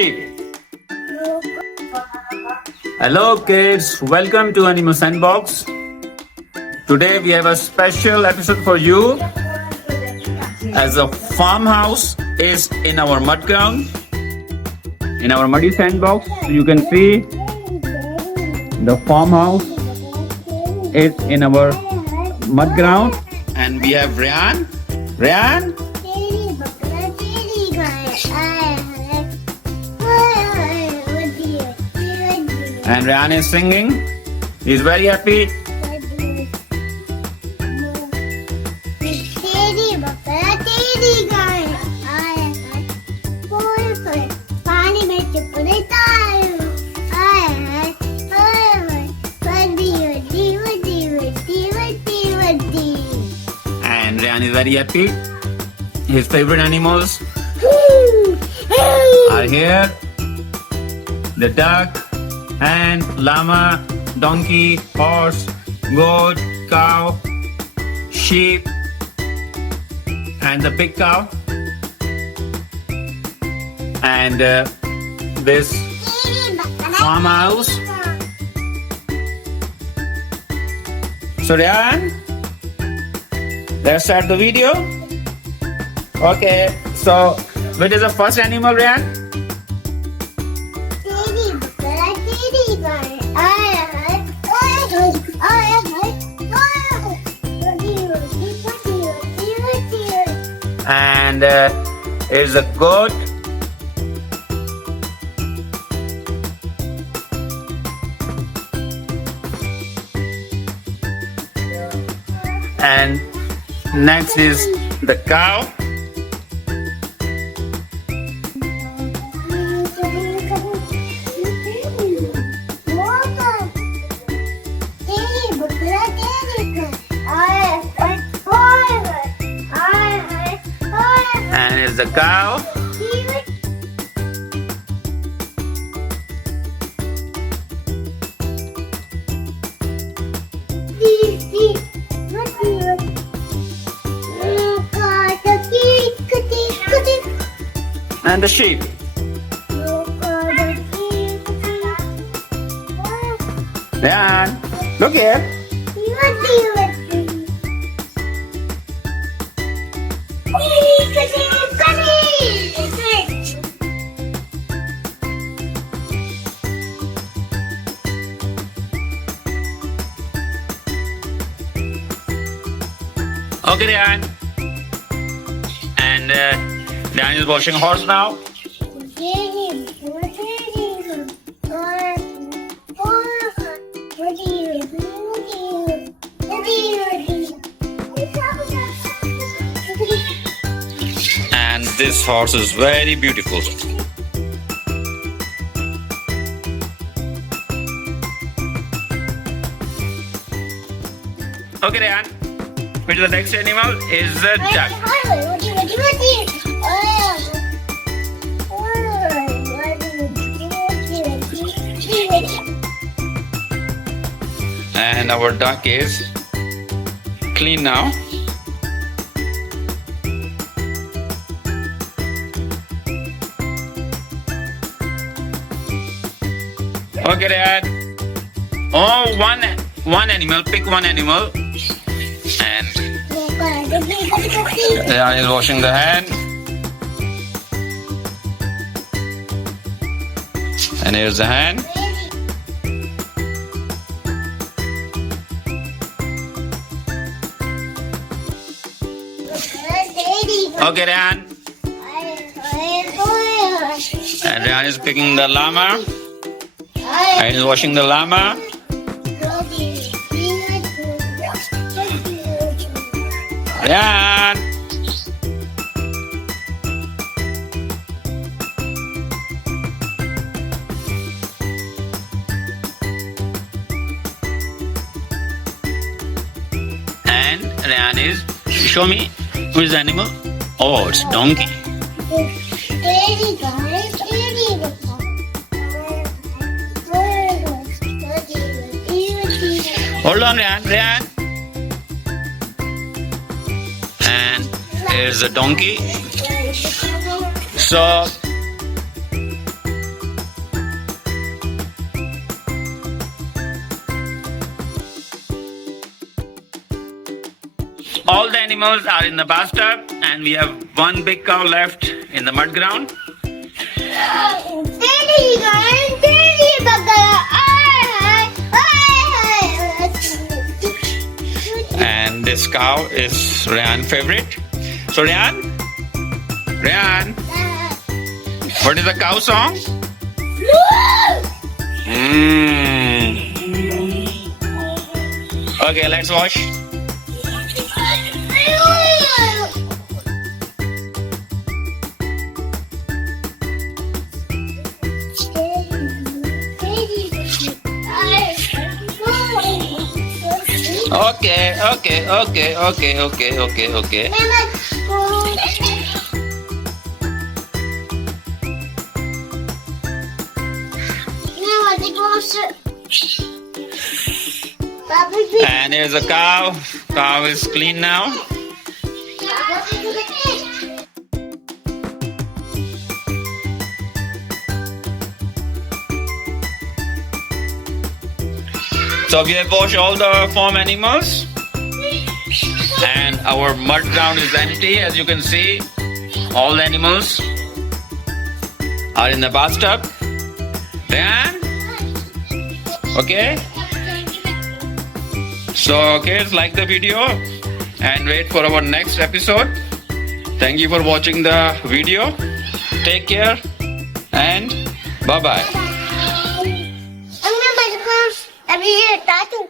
sheep. Hello kids, welcome to Animals Sandbox. Today we have a special episode for you as a farmhouse is in our mud ground, in our muddy sandbox. So you can see the farmhouse is in our mud ground, and we have Ryan. And Ryan is singing. He's very happy. And Ryan is very happy. His favorite animals are here. The duck and llama, donkey, horse, goat, cow, sheep, and the big cow. And this farmhouse. So Ryan, let's start the video. Okay, so which is the first animal, Ryan? And is a goat. And next is the cow. And is the cow. And the sheep. Dan, look here. Okay, Dan. And Dan is washing a horse now. And this horse is very beautiful. Okay, Dan. Which is the next animal is the duck. And our duck is clean now. Okay, Dad. Oh, one animal. Pick one animal. And Dad is washing the hand. And here's the hand. Okay, Ryan. And Ryan is picking the llama. And he's washing the llama. Ryan. And Ryan is, show me, who is the animal? Oh, it's donkey. Hold on, Ryan. And here's the donkey. So All the animals are in the bathtub, and we have one big cow left in the mud ground. And this cow is Ryan's favorite. So Ryan, what is the cow song? Okay, let's watch. Okay. And here's a cow. Cow is clean now. So we have washed all the farm animals, and our mud ground is empty. As you can see, all the animals are in the bathtub. Then, okay. So kids, like the video and wait for our next episode. Thank you for watching the video. Take care and bye-bye. Every year, tattoo.